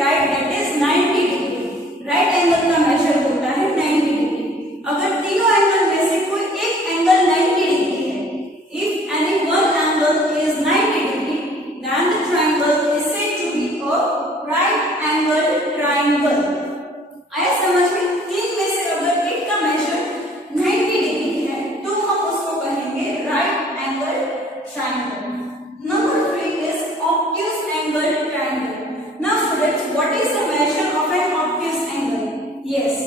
Right that is 90 degree. Right angle का मेजर होता है 90 डिग्री। अगर तीनों एंगल में से कोई एक एंगल 90 डिग्री है, if any one angle is 90 degree, then the triangle is said to be a right angle triangle. आया समझ में? तीन में से अगर एक का मेजर 90 डिग्री है तो हम उसको कहेंगे right angle triangle. Number 3 is obtuse angle triangle. Now students, what is the measure of an obtuse angle? Yes,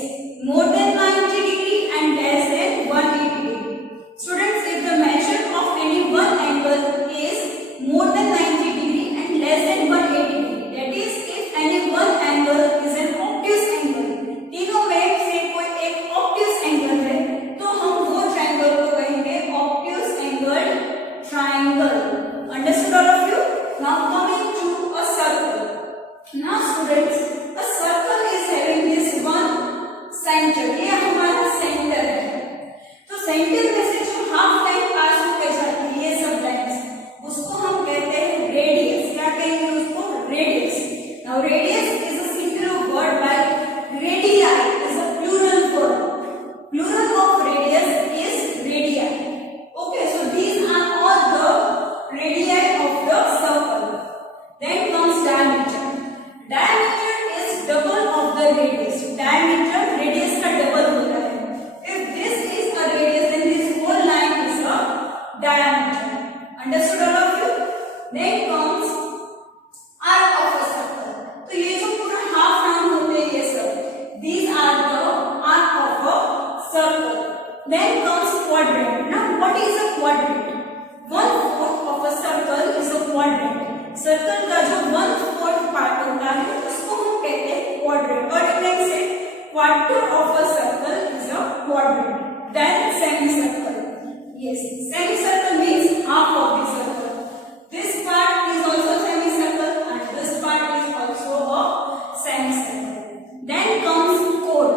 more than 90 degree and less than 180 degree. Students, if the measure of any one angle is more than 90 degree and less than 180 degree, that is if any one angle is an obtuse angle, तीनों में से कोई एक obtuse angle है तो हम वो triangle को कहेंगे obtuse angle triangle. Understood all of you? Now coming to a circle. Now students, a circle is having this one center. ये हमारा सेंटर है। तो सेंटर में से जो हाफ लाइन पास होकर जाती है, ये सब लाइन्स, उसको हम कहते हैं रेडियस। क्या कहेंगे उसको? Radius. Now radius is a singular word while radii is a plural word. Plural of radius is radii. Okay, so these are all the radii of the circle. Then comes diameter. Diameter is double of the radius. Diameter radius का double होता है. If this is a radius, then this whole line is a diameter. Understood all of you? Then comes arc of a circle. तो ये जो पूरा half round होते हैं ये सब, these are the arc of a circle. Then comes quadrant. Now what is a quadrant? 1/4 of a circle is a quadrant. Circle का जो 1/4 पार्ट होता है उसको हम कहते हैं quadrant. Or you can say quarter of a circle is a quadrant. Then semicircle. Yes, semicircle means half of the circle. This part is also semicircle and this part is also a semicircle. Then comes chord.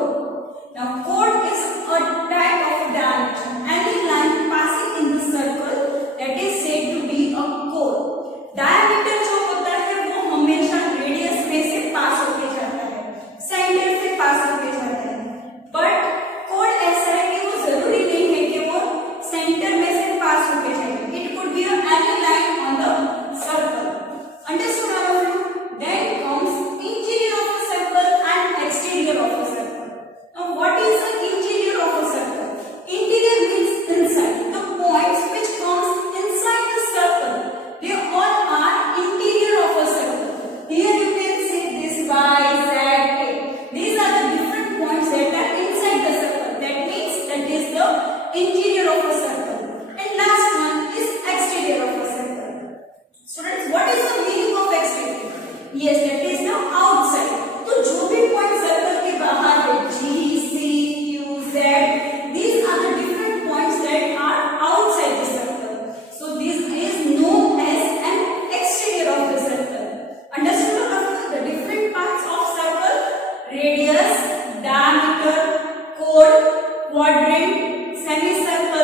Now chord is a type of diameter. Any line passing in the circle that is said to be a chord. Diameter जो होता है वो हमेशा रेडियस में से पास होके जाता है, सेंटर से पास होके जाता है। बट chord ऐसा है कि वो जरूरी नहीं है कि वो सेंटर में से पास होके जाए। It could be any line on the circle. Understood all of you? Then comes interior of a circle and exterior of a circle. Now what is the interior of a circle? Interior means inside. The points which comes inside the circle, they all are interior of a circle. Here you can see this Y, Z, A. These are the different points that are inside the circle. That means that is the interior of a circle. And last one is exterior of a circle. Students, what is the meaning of exterior? Yes, that is the outside. तो जो भी point circle के बाहर है, G, C, Q, Z, these are the different points that are outside the circle. So this is known as an exterior of the circle. Understood the different parts of circle? Radius, diameter, chord, quadrant, semicircle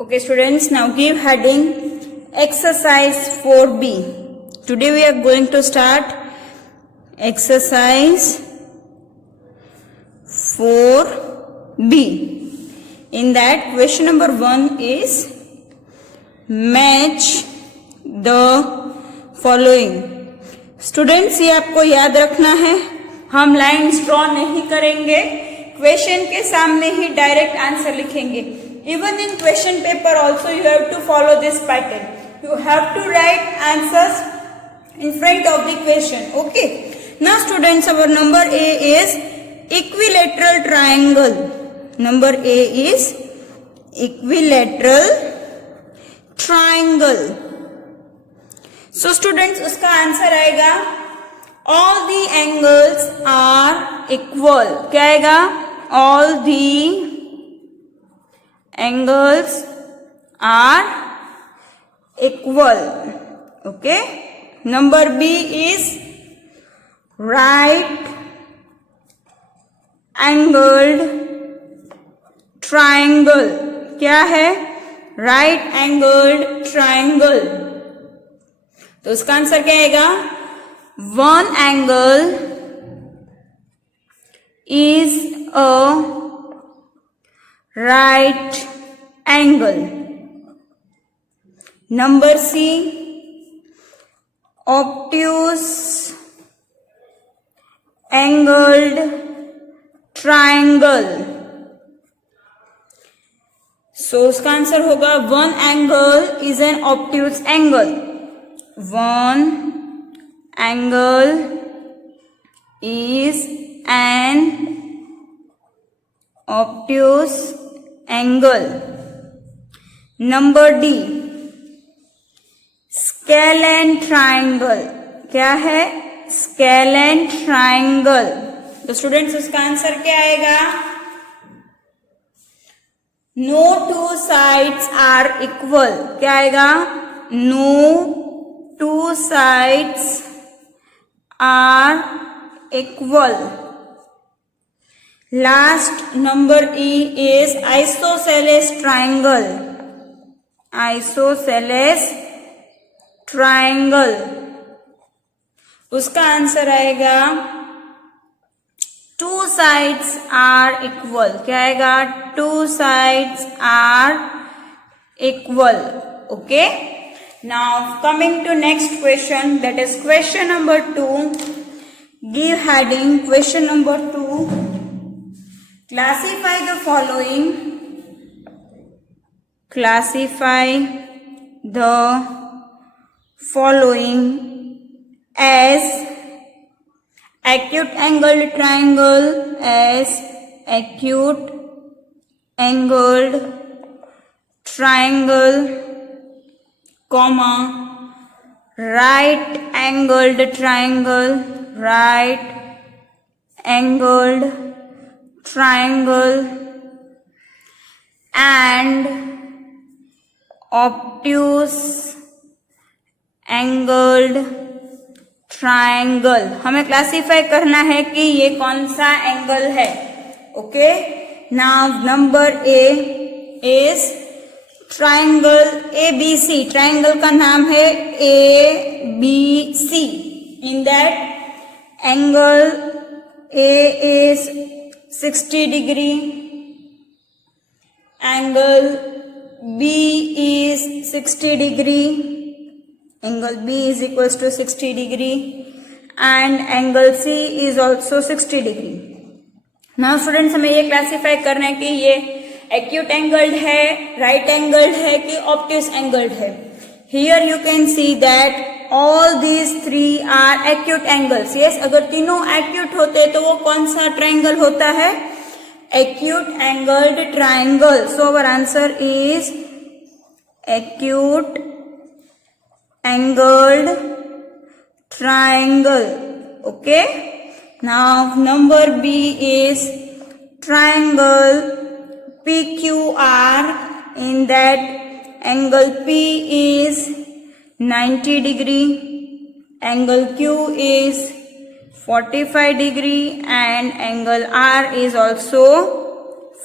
Okay students, now give heading exercise 4b. Today we are going to start exercise 4b. In that question number 1 is match the following. Students ये आपको याद रखना है, हम lines draw नहीं करेंगे, question के सामने ही डायरेक्ट आंसर लिखेंगे. Even in question paper also you have to follow this pattern. You have to write answers in front of the question. Okay, now students, our number A is equilateral triangle. Number A is equilateral triangle. So students, उसका answer आएगा all the angles are equal. क्या आएगा? all the angles are equal. Okay. Number B is right angled triangle. क्या है? right angled triangle. तो उसका answer क्या आएगा? one angle is a right angle. Number C, obtuse angled triangle. So उसका आंसर होगा one angle is an obtuse angle. One angle is an obtuse angle. Number D, scalene triangle. क्या है? Scalene triangle. तो students उसका answer क्या आएगा? No two sides are equal. क्या आएगा? No two sides are equal. Last number E is isosceles triangle. isosceles triangle. उसका answer आएगा टू साइड्स आर इक्वल. क्या आएगा? Two sides are equal. Okay, now coming to next question, that is question number 2. Give heading question number 2. Classify the following. Classify the following as acute angled triangle, as acute angled triangle, comma right angled triangle, right angled triangle, and obtuse angled triangle. हमें क्लासिफाई करना है कि ये कौन सा एंगल है. Okay, now number A is triangle ABC. Triangle का नाम है ABC. In that angle A is 60 degree, angle B is 60 degree, angle B is equals to 60 degree, and angle C is also 60 degree. Now students, हमें ये क्लासिफाई करना है कि ये acute angled है, right angled है कि obtuse angled है. Here you can see that all these three are acute angles. Yes, अगर तीनों acute होते तो वो कौन सा triangle होता है? Acute angled triangle. So our answer is acute angled triangle. Okay, now number B is triangle PQR. In that angle P is 90 degree, angle Q is 45 degree, and angle R is also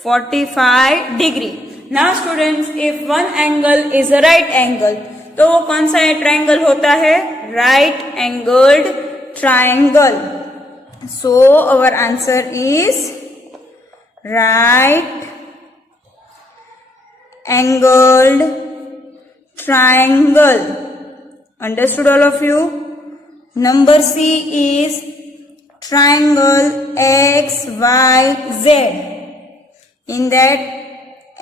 45 degree. Now students, if one angle is a right angle, तो वो कौन सा triangle होता है? Right angled triangle. So our answer is right angled triangle. Understood all of you? Number C is triangle XYZ. In that,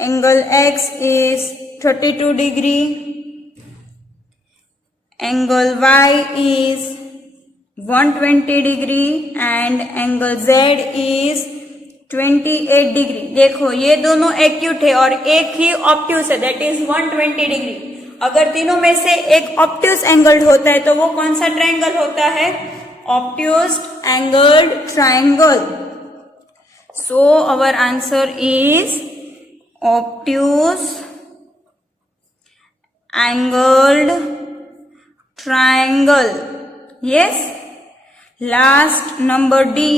angle X is 32 degree, angle Y is 120 degree and angle Z is 28 डिग्री. देखो ये दोनों एक्यूट है और एक ही ऑब्ट्यूस है, that is 120 डिग्री. अगर तीनों में से एक ऑब्ट्यूस एंगल्ड होता है तो वो कौन सा ट्राइंगल होता है? Obtuse angled triangle. So our answer is obtuse angled triangle. Yes. Last number D.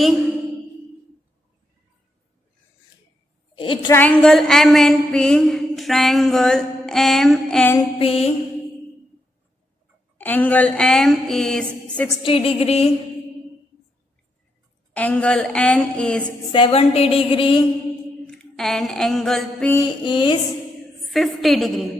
Triangle MNP, triangle MNP, angle M is 60 degree, angle N is 70 degree and angle P is 50 degree.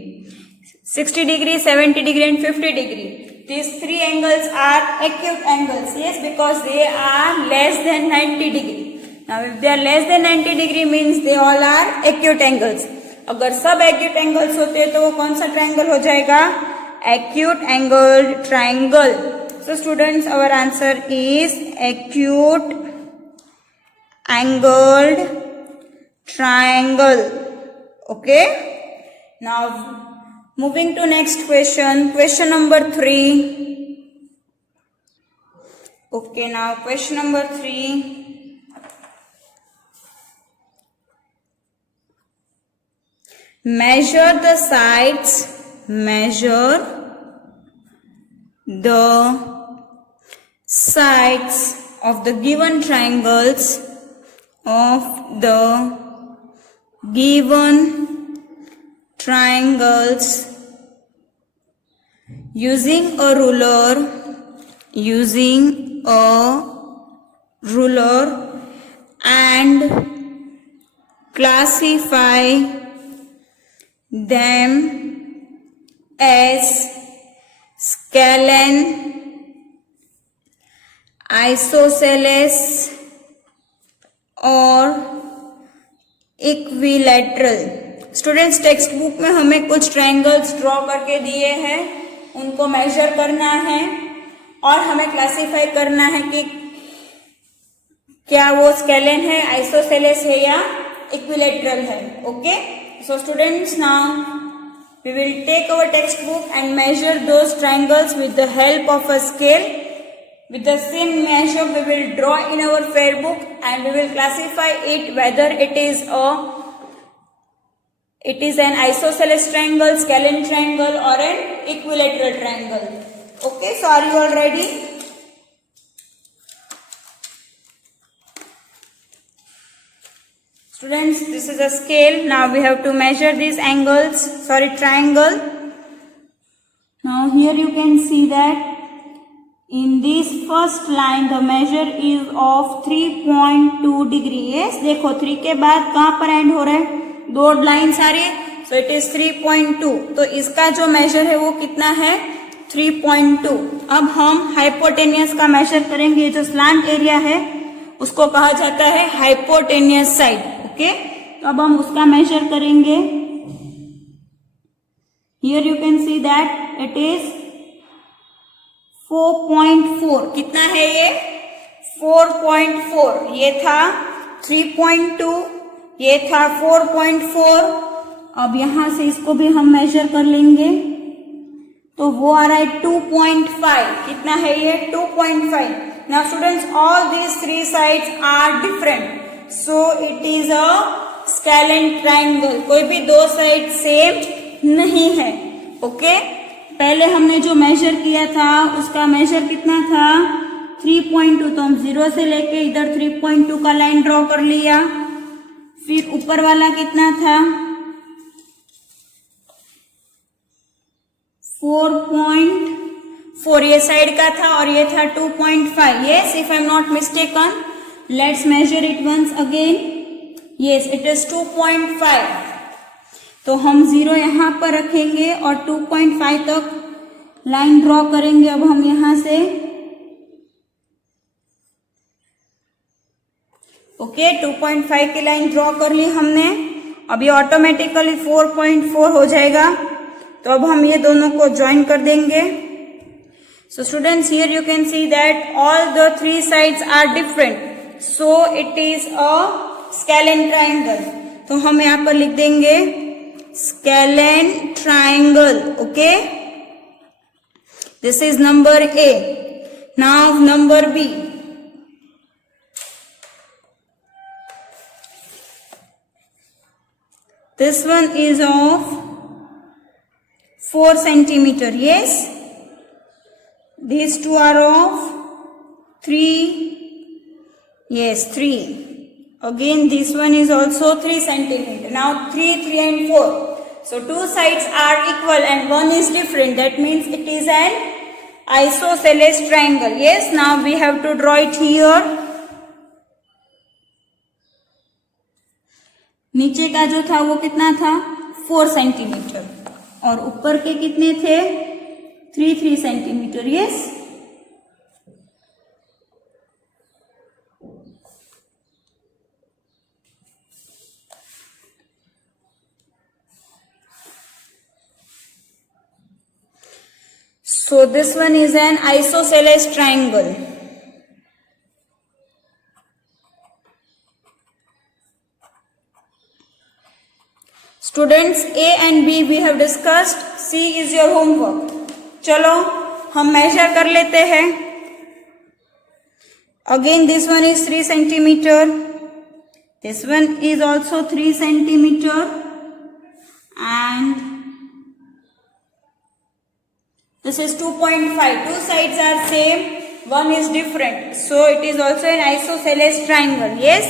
60 degree, 70 degree and 50 degree. These three angles are acute angles. Yes, because they are less than 90 degree. Now if they are less than 90 degree means they all are acute angles. अगर सब acute angles होते हैं तो वो कौन सा triangle हो जाएगा? Acute angled triangle. So students, our answer is acute angled triangle. Okay. Now moving to next question. Question number 3. Okay. Now question number 3. Measure the sides of the given triangles using a ruler and classify them as scalene, isosceles और equilateral. Students, text book में हमें कुछ triangles draw करके दिए हैं, उनको मेजर करना है और हमें क्लासिफाई करना है कि क्या वो स्केलेन है, आइसोसेलेस है या इक्विलैटरल है. Okay. So students, now we will take our textbook and measure those triangles with the help of a scale. With the same measure we will draw in our fair book and we will classify it whether it is an isosceles triangle, scalene triangle or an equilateral triangle. Okay, so are you all ready? Students, this is a scale. Now we have to measure these triangle. Now here you can see that in this first line the measure is of 3.2 degree. Yes, देखो 3 के बाद कहाँ पर एंड हो रहा है? दो लाइन्स आ रही है, so it is 3.2. तो इसका जो मेजर है वो कितना है? 3.2. अब हम हाइपोटेनियस का मेजर करेंगे. जो स्लांट एरिया है उसको कहा जाता है हाइपोटेनियस साइड. ओके, तो अब हम उसका मेजर करेंगे. Here you can see that it is 4.4. कितना है ये? 4.4. ये था 3.2, ये था 4.4. अब यहां से इसको भी हम मेजर कर लेंगे तो वो आ रहा है 2.5. कितना है ये? 2.5. Now students, all these three sides are different, so it is a scalene triangle. कोई भी दो साइड सेम नहीं है. ओके, पहले हमने जो मेजर किया था उसका मेजर कितना था? 3.2. तो हम 0 से लेके इधर 3.2 का लाइन ड्रॉ कर लिया. फिर ऊपर वाला कितना था? 4.4 ये साइड का था और ये था 2.5. Yes, if I am not mistaken. Let's measure it once again. Yes, it is 2.5. तो हम 0 यहां पर रखेंगे और 2.5 तक लाइन ड्रॉ करेंगे. अब हम यहां से ओके 2.5 की लाइन ड्रॉ कर ली हमने. अब ये ऑटोमेटिकली 4.4 हो जाएगा. तो अब हम ये दोनों को ज्वाइन कर देंगे. So students, here you can see that all the 3 sides are different, so it is a scalene triangle. तो हम यहां पर लिख देंगे scalene triangle. Okay, this is number A. Now number B. This one is of 4 centimeter. Yes, these two are of 3. Yes, 3. Again, this one is also 3 centimeter. Now 3, 3 and 4. So 2 sides are equal and one is different. That means it is an isosceles triangle. Yes, now we have to draw it here. नीचे का जो था वो कितना था 4 सेंटीमीटर और ऊपर के कितने थे 3 centimetre. Yes, so this one is an isosceles triangle. Students, A and B we have discussed. C is your homework. चलो हम measure कर लेते हैं. Again this one is 3 centimeter. This one is also 3 centimeter. And this is 2.5. 2 sides are same. One is different. So it is also an isosceles triangle. Yes.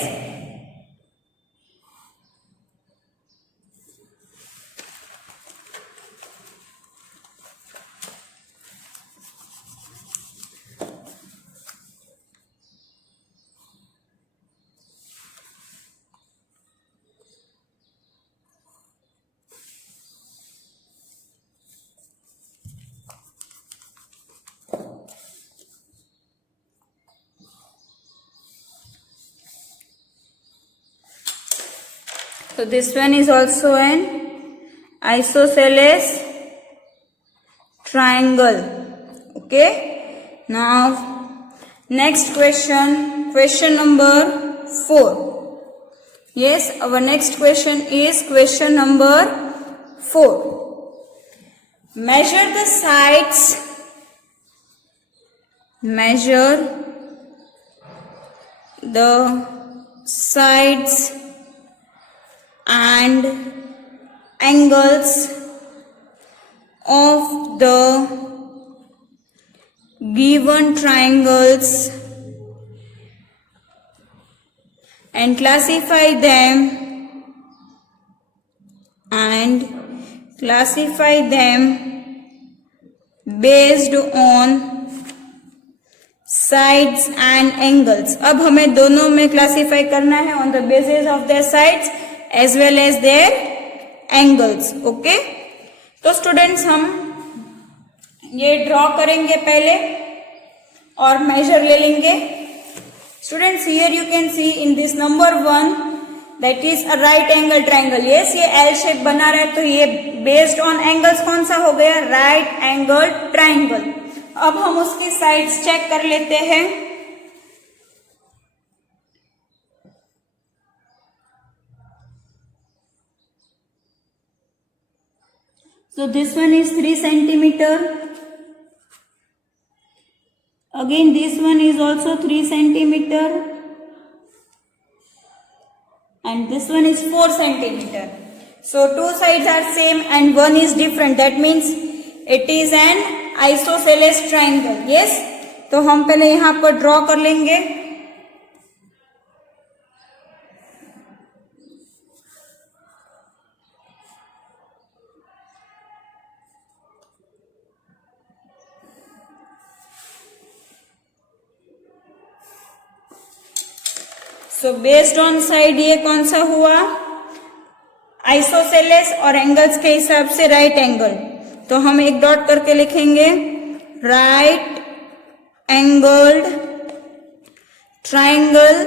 So this one is also an isosceles triangle. Okay. Now next question, question number 4. Yes, our next question is question number 4. Measure the sides. Measure the sides and angles of the given triangles and classify them based on sides and angles. अब हमें दोनों में क्लासीफाई करना है on the basis of their sides as well as their angles. Okay, तो स्टूडेंट्स हम ये ड्रॉ करेंगे पहले और मेजर ले लेंगे. Students, here you can C in this number 1 that is a right angle triangle. Yes, ये एल शेप बना रहा है तो ये बेस्ड ऑन एंगल्स कौन सा हो गया, राइट एंगल ट्राइंगल. अब हम उसकी साइड्स चेक कर लेते हैं. So this one is 3 centimeter. Again this one is also 3 centimeter. And this one is 4 centimeter. So two sides are same and one is different. That means it is an isosceles triangle. Yes. तो हम पहले यहाँ पर ड्रॉ कर लेंगे. So based on side ये कौन सा हुआ, आइसोसेलेस, और एंगल्स के हिसाब से राइट एंगल। तो हम एक डॉट करके लिखेंगे राइट एंगल्ड ट्राइंगल,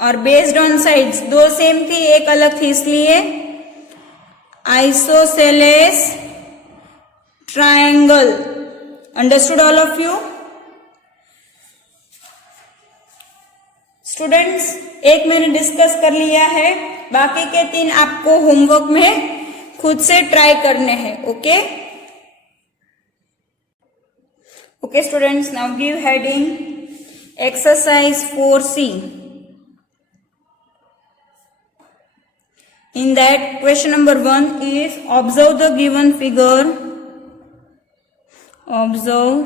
और बेस्ड ऑन साइड्स दो सेम थी एक अलग थी, इसलिए isosceles triangle. Understood all of you students? एक मैंने डिस्कस कर लिया है, बाकी के 3 आपको होमवर्क में खुद से ट्राई करने हैं। Okay okay students, now give heading exercise 4C. In that, question number 1 is observe the given figure. Observe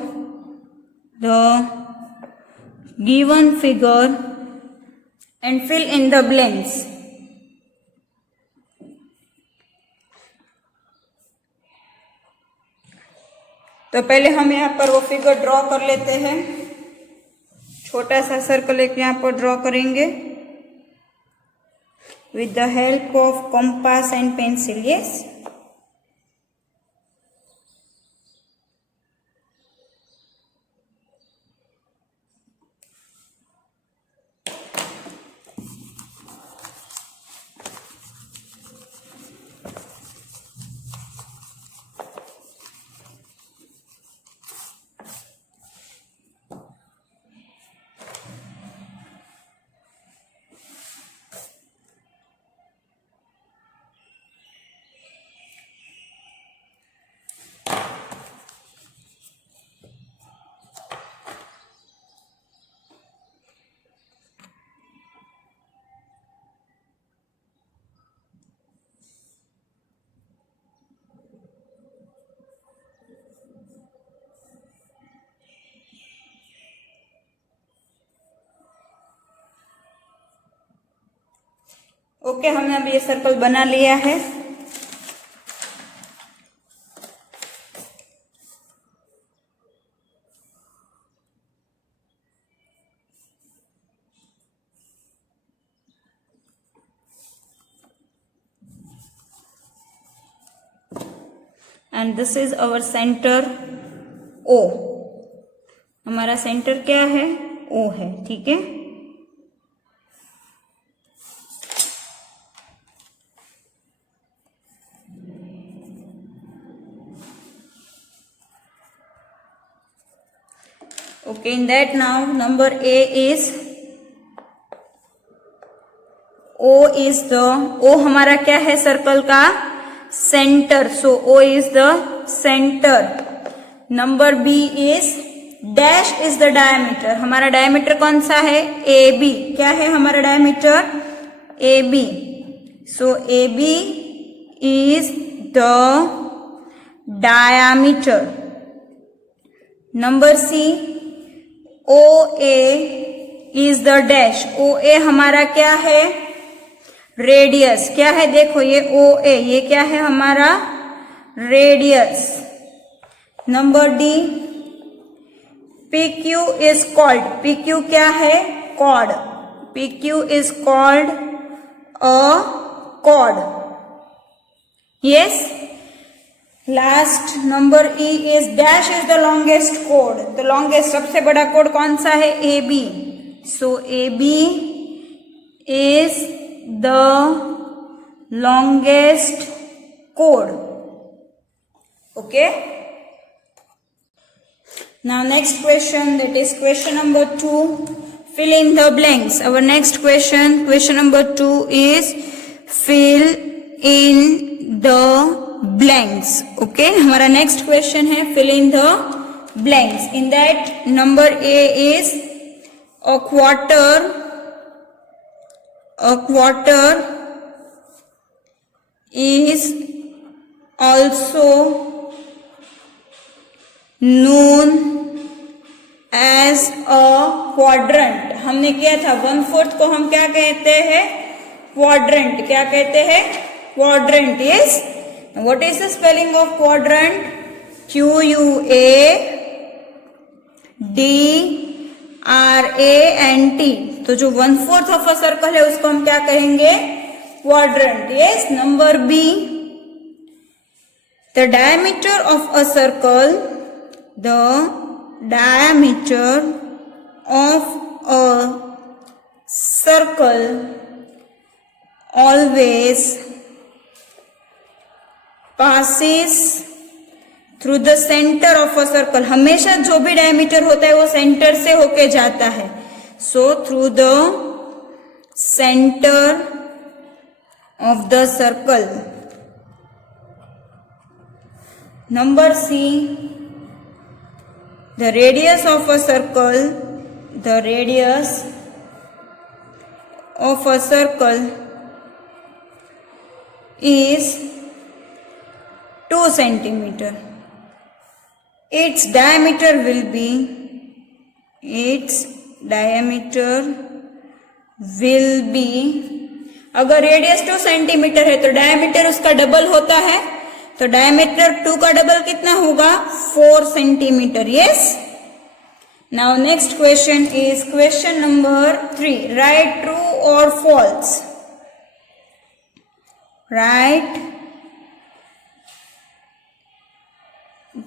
the given figure and fill in the blanks. तो पहले हम यहाँ पर वो फिगर ड्रॉ कर लेते हैं। छोटा सा सर्कल एक यहाँ पर ड्रॉ करेंगे with the help of compass and pencil. Yes, okay हमने अभी ये सर्कल बना लिया है। And this is our centre O। हमारा सेंटर क्या है? O है, ठीक है। Okay, in that now number A is O is the O हमारा क्या है सर्कल का? सेंटर। सो O is the center. Number B is dash is the diameter. हमारा डायमीटर कौन सा है? AB। क्या है हमारा diameter? AB। So AB is the diameter. Number C OA is the dash। OA हमारा क्या है? रेडियस। क्या है? देखो ये OA, ये क्या है हमारा? Radius. Number D PQ is called। PQ क्या है? Chord. PQ is called a chord। yes। Last number E is dash is the longest कोड। तो लॉन्गेस्ट सबसे बड़ा कोड कौन सा है? AB। So AB is the longest कोड। Okay, now next question, that is question number 2। fill in the blanks। our next question number 2 is fill in the blanks। Okay, हमारा नेक्स्ट क्वेश्चन है fill in the blanks। in that number A is a quarter is also known as a quadrant। हमने किया था 1/4 को हम क्या कहते हैं? क्वाड्रेंट। क्या कहते हैं? Quadrant. Yes. What is the spelling of quadrant? QUADRANT। RANT। तो जो 1/4 ऑफ अ सर्कल है उसको हम क्या कहेंगे? Quadrant. Yes, number B, the diameter of a circle, the diameter of a circle always passes through the center of a circle। हमेशा जो भी डायमीटर होता है वो सेंटर से होके जाता है। So through the center of the circle। Number C, the radius of a circle, the radius of a circle is 2 centimeter। its diameter will be अगर रेडियस 2 सेंटीमीटर है तो डायमीटर उसका डबल होता है, तो डायमीटर 2 का डबल कितना होगा? 4 centimetre. Yes. Now next question is question number 3। Right true और false. Right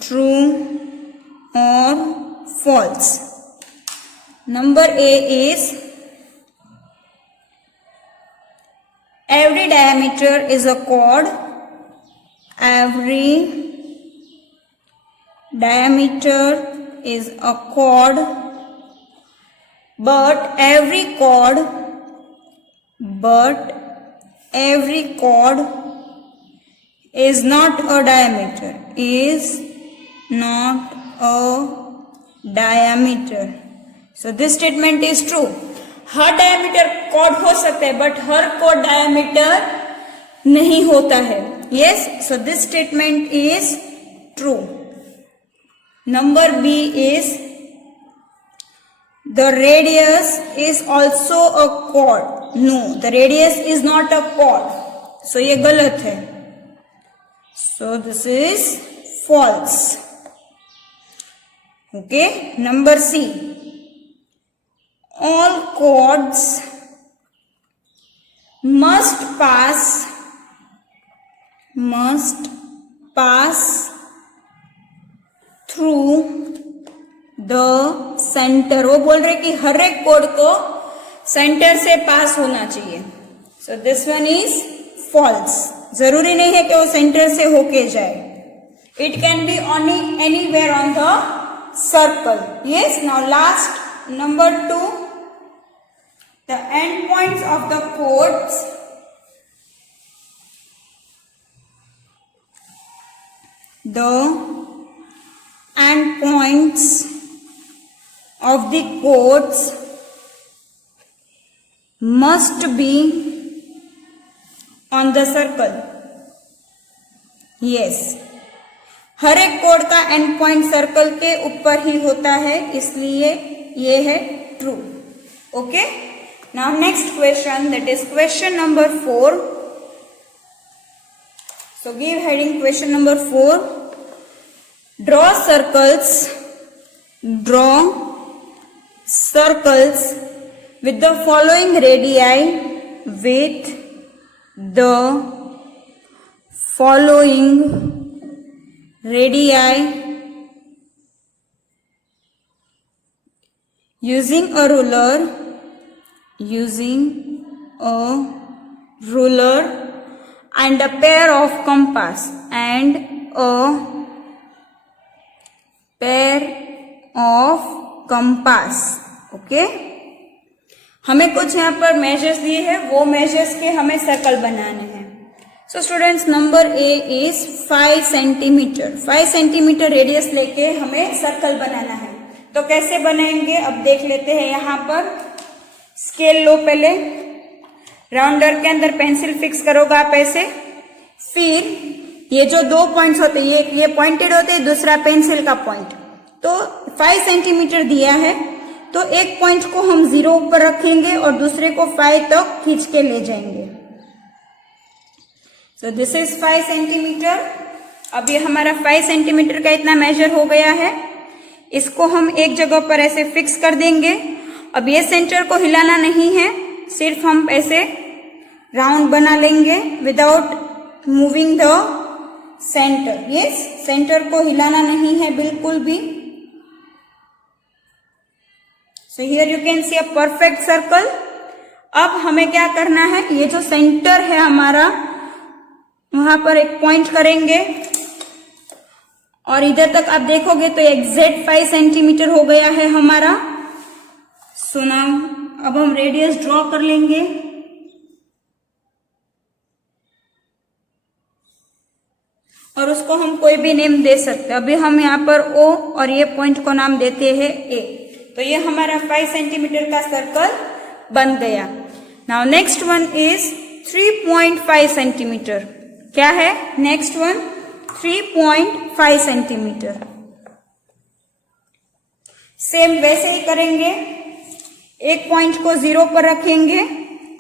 true or false। Number A is every diameter is a chord। Every diameter is a chord, but every chord is not a diameter। is not a diameter। So this statement is true। हर diameter chord हो सकता है बट हर cord diameter नहीं होता है। Yes, so this statement is true. Number B is the radius is also a chord. No, the radius is not a chord. So ये गलत है। So this is false. Okay, number C, all chords must pass through the center। वो बोल रहे कि हर एक कॉर्ड को सेंटर से पास होना चाहिए। So this one is false. जरूरी नहीं है कि वो सेंटर से होके जाए। It can be only anywhere on the circle। Yes, now last, number 2, the endpoints of the chords, the endpoints of the chords must be on the circle। Yes, हर एक कोड का एंड पॉइंट सर्कल के ऊपर ही होता है, इसलिए ये है true. Okay, now next question, that is question number 4। So give heading question number 4। Draw circles with the following radii, with the following radii, using a ruler and a pair of compass okay. हमें कुछ यहाँ पर मेजर्स दिए हैं, वो मेजर्स के हमें सर्कल बनाने हैं। So students, number A is 5 सेंटीमीटर। 5 सेंटीमीटर रेडियस लेके हमें सर्कल बनाना है। तो कैसे बनाएंगे अब देख लेते हैं। यहाँ पर स्केल लो, पहले राउंडर के अंदर पेंसिल फिक्स करोगे आप ऐसे। फिर ये जो 2 पॉइंट्स होते हैं, ये पॉइंटेड होते हैं, दूसरा पेंसिल का पॉइंट। तो 5 सेंटीमीटर दिया है, तो एक पॉइंट को हम 0 ऊपर रखेंगे और दूसरे को 5 तक खींच के ले जाएंगे। सो दिस इज 5 सेंटीमीटर। अब ये हमारा 5 सेंटीमीटर का इतना मेजर हो गया है। इसको हम एक जगह पर ऐसे फिक्स कर देंगे अब ये सेंटर को हिलाना नहीं है, सिर्फ हम ऐसे राउंड बना लेंगे without moving the centre. Yes, centre को हिलाना नहीं है बिल्कुल भी। So here you can C a perfect circle. अब हमें क्या करना है, ये जो सेंटर है हमारा, वहां पर एक पॉइंट करेंगे और इधर तक आप देखोगे तो एग्जैक्ट 5 सेंटीमीटर हो गया है हमारा। सो नाउ अब हम रेडियस ड्रॉ कर लेंगे। और उसको हम कोई भी नेम दे सकते हैं। अभी हम यहाँ पर O और ये पॉइंट को नाम देते हैं A। तो ये हमारा 5 सेंटीमीटर का सर्कल बन गया। नाउ नेक्स्ट वन इज 3.5 सेंटीमीटर। क्या है नेक्स्ट वन? 3.5 सेंटीमीटर। सेम वैसे ही करेंगे, एक पॉइंट को 0 पर रखेंगे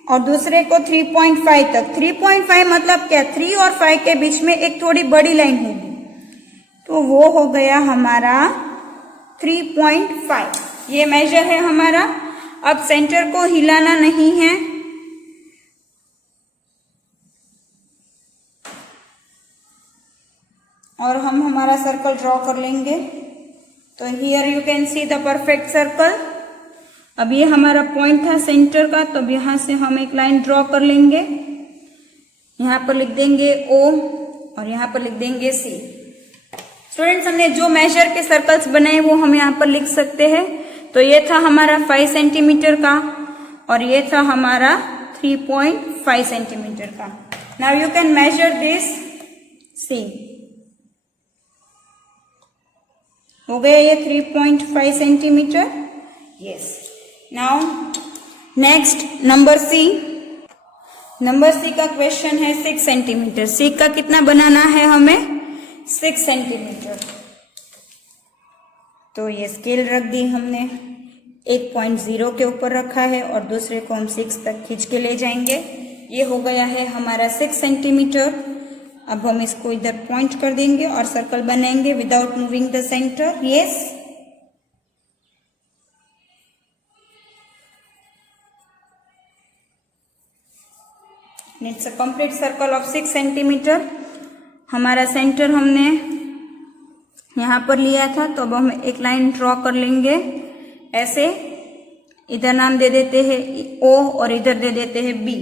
और दूसरे को 3.5 तक। 3.5 मतलब क्या? 3 और 5 के बीच में एक थोड़ी बड़ी लाइन होगी, तो वो हो गया हमारा 3.5। ये मेजर है हमारा। अब सेंटर को हिलाना नहीं है, और हम हमारा सर्कल ड्रॉ कर लेंगे। तो here you can see the perfect circle. अब ये हमारा पॉइंट था सेंटर का, तो अब यहां से हम एक लाइन ड्रॉ कर लेंगे। यहां पर लिख देंगे O और यहां पर लिख देंगे C। स्टूडेंट्स, हमने जो मेजर के सर्कल्स बनाए वो हम यहां पर लिख सकते हैं। तो ये था हमारा 5 सेंटीमीटर का और ये था हमारा 3.5 सेंटीमीटर का। Now you can measure this. See, हो गया ये 3.5 centimetre. Yes. Now next number C। Number C का क्वेश्चन है 6 सेंटीमीटर। C का कितना बनाना है हमें? 6 सेंटीमीटर। तो ये स्केल रख दी हमने, एक पॉइंट 0 के ऊपर रखा है और दूसरे को हम 6 तक खींच के ले जाएंगे। ये हो गया है हमारा 6 सेंटीमीटर। अब हम इसको इधर पॉइंट कर देंगे और सर्कल बनाएंगे without moving the centre. Yes, it's a complete circle of 6 सेंटीमीटर। हमारा सेंटर हमने यहाँ पर लिया था, तो अब हम एक लाइन ड्रॉ कर लेंगे ऐसे। इधर नाम दे देते हैं O और इधर दे देते हैं B।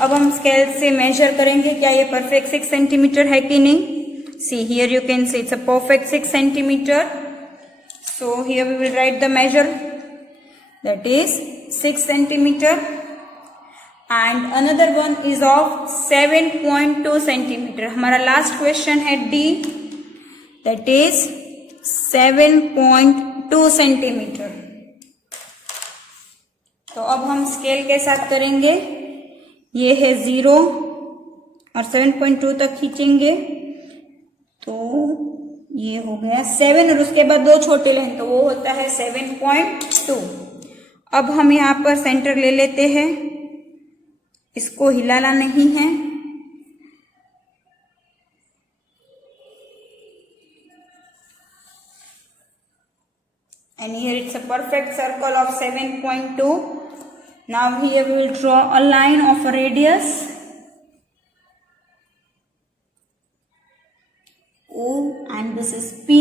अब हम स्केल से मेजर करेंगे क्या ये परफेक्ट 6 सेंटीमीटर है कि नहीं। See, here you can see it's a perfect 6 centimetre. So here we will write the measure, that is 6 centimetre. And another one is of 7.2 centimetre. हमारा लास्ट क्वेश्चन है D, दैट इज 7.2 सेंटीमीटर। तो अब हम स्केल के साथ करेंगे। ये है 0 और 7.2 तक खींचेंगे, तो ये हो गया 7 और उसके बाद 2 छोटे लाइन, तो वो होता है 7.2। अब हम यहाँ पर सेंटर ले लेते हैं, इसको हिलाना नहीं है। And here it's a perfect circle of 7.2. Now here we will draw a line of a radius O and this is P.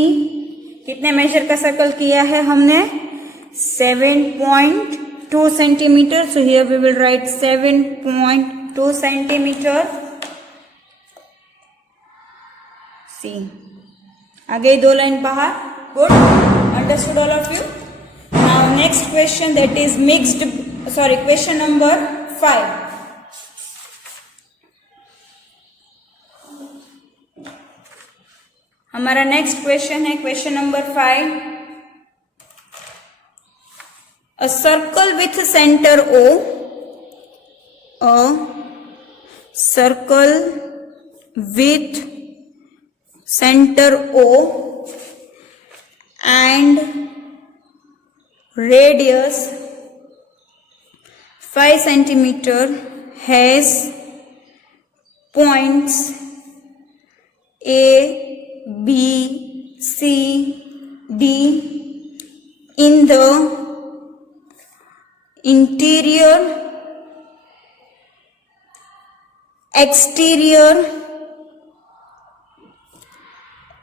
कितने मेजर का सर्कल किया है हमने? 7.2 centimetre. So here we will write 7.2 centimetre. See, आ गई 2 लाइन बाहर। Good. Understood all of you? Now next question, that is question number 5. हमारा next question है question number 5। A circle with center O, a circle with center O and radius 5 centimeter has points A, B, C, D in the interior, exterior,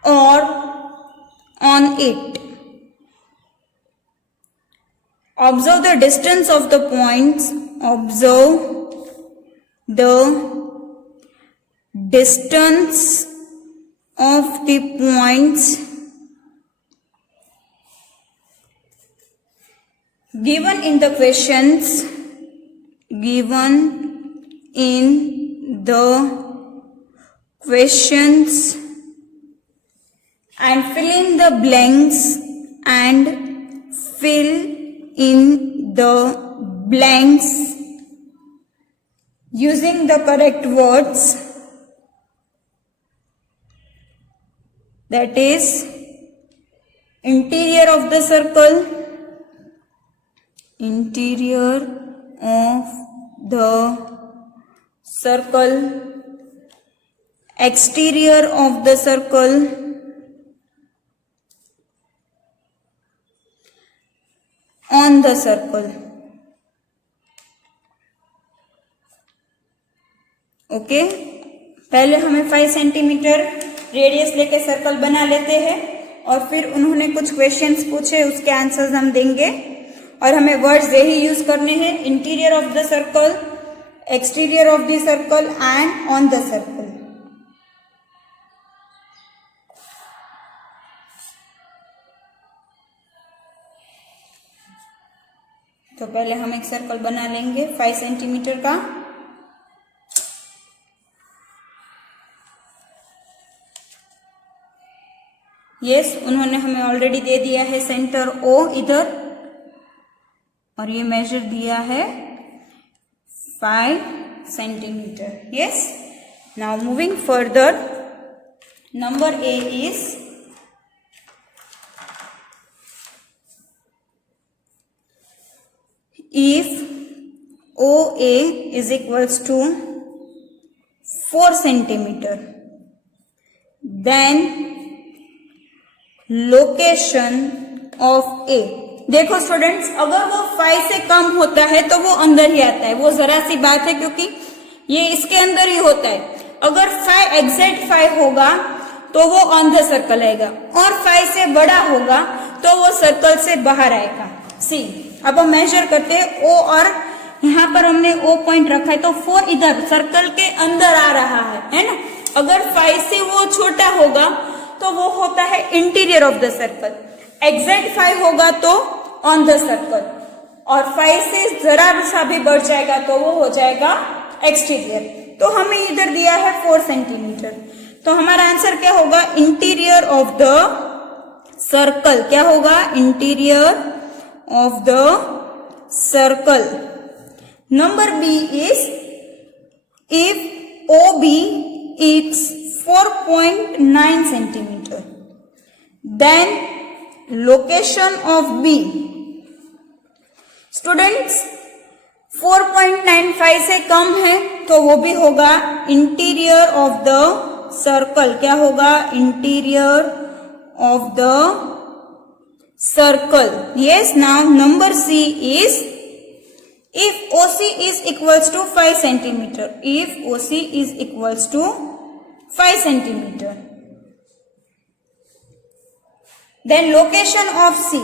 or on it. Observe the distance of the points. Observe the distance of the points given in the questions. Given in the questions, and fill in the blanks, and fill in the blanks using the correct words, that is interior of the circle, interior of the circle, exterior of the circle, on the circle. Okay, पहले हमें 5 centimetre radius लेके सर्कल बना लेते हैं और फिर उन्होंने कुछ क्वेश्चंस पूछे, उसके आंसर्स हम देंगे और हमें वर्ड्स यही यूज करने हैं, interior of the circle, exterior of the circle and on the circle. तो पहले हम एक सर्कल बना लेंगे 5 सेंटीमीटर का. यस, उन्होंने हमें ऑलरेडी दे दिया है सेंटर O इधर और ये मेजर दिया है 5 centimetre. Yes, now moving further, number A is if OA is equals to 4 centimeter, then location of A. देखो स्टूडेंट्स, अगर वो 5 से कम होता है तो वो अंदर ही आता है, वो जरा सी बात है क्योंकि ये इसके अंदर ही होता है. अगर 5 एग्जैक्ट 5 होगा तो वो ऑन द सर्कल आएगा और 5 से बड़ा होगा तो वो सर्कल से बाहर आएगा. सी, अब हम मेजर करते हैं O और यहाँ पर हमने O पॉइंट रखा है तो 4 इधर सर्कल के अंदर आ रहा है ना. अगर 5 से वो छोटा होगा तो वो होता है interior of the circle, exact 5 होगा तो ऑन द सर्कल और 5 से जरा सा भी बढ़ जाएगा तो वो हो जाएगा एक्सटीरियर. तो हमें इधर दिया है 4 सेंटीमीटर, तो हमारा आंसर क्या होगा, इंटीरियर ऑफ द सर्कल. क्या होगा, interior of the circle. Number B is if OB is 4.9 centimeter, then location of B. Students, 4.95 से कम है तो वो भी होगा इंटीरियर ऑफ द सर्कल. क्या होगा, interior of the circle. Yes, now number C is if OC is equals to 5 centimeter. If OC is equals to 5 centimeter, then location of C.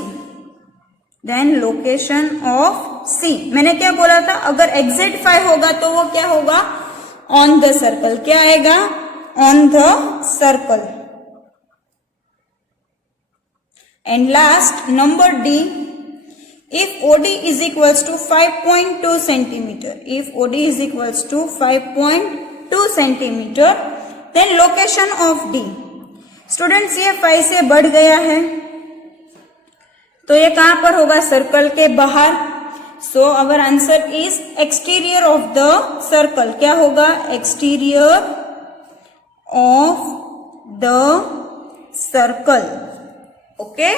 Then location of C. मैंने क्या बोला था, अगर एग्जैक्ट 5 होगा तो वो क्या होगा, ऑन द सर्कल. क्या आएगा, on the circle. And last, number D, if OD is equals to 5.2 centimeter, if OD is equals to 5.2 centimeter, then location of D. Students, ये 5 से बढ़ गया है तो ये कहां पर होगा, सर्कल के बाहर. So our answer is exterior of the circle. क्या होगा, exterior of the circle. Okay,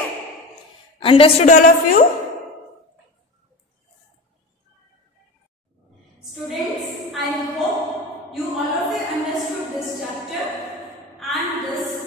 understood all of you? Students, I hope you all of you understood this chapter and this